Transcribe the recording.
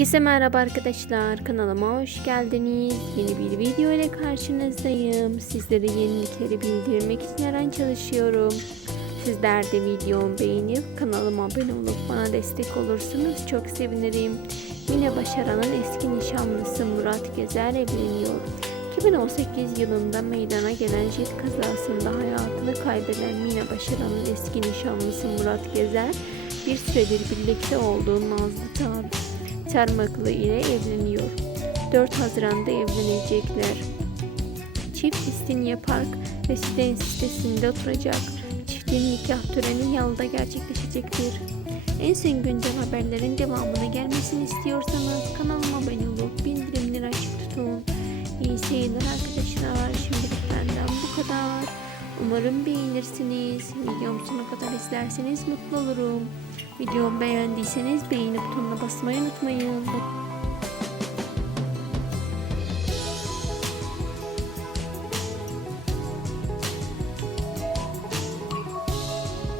Herkese merhaba arkadaşlar. Kanalıma hoş geldiniz. Yeni bir video ile karşınızdayım. Sizlere yenilikleri bildirmek için her çalışıyorum. Sizler de videomu beğenip kanalıma abone olup bana destek olursanız çok sevinirim. Mine Başaran'ın eski nişanlısı Murat Gezer evleniyor. 2018 yılında meydana gelen jet kazasında hayatını kaybeden Mine Başaran'ın eski nişanlısı Murat Gezer bir süredir birlikte olduğu Nazlı Tar Çarmaklı ile evleniyor. 4 Haziran'da evlenecekler. Çift İstinye Park Residence sitesinde oturacak. Çiftin nikah töreni yalıda gerçekleşecektir. En son güncel haberlerin devamını gelmesini istiyorsanız kanalıma abone olup bildirimleri açık tutun. İyi seyirler arkadaşlar. Umarım beğenirsiniz. Videomu sonuna kadar izlerseniz mutlu olurum. Videomu beğendiyseniz beğeni butonuna basmayı unutmayın.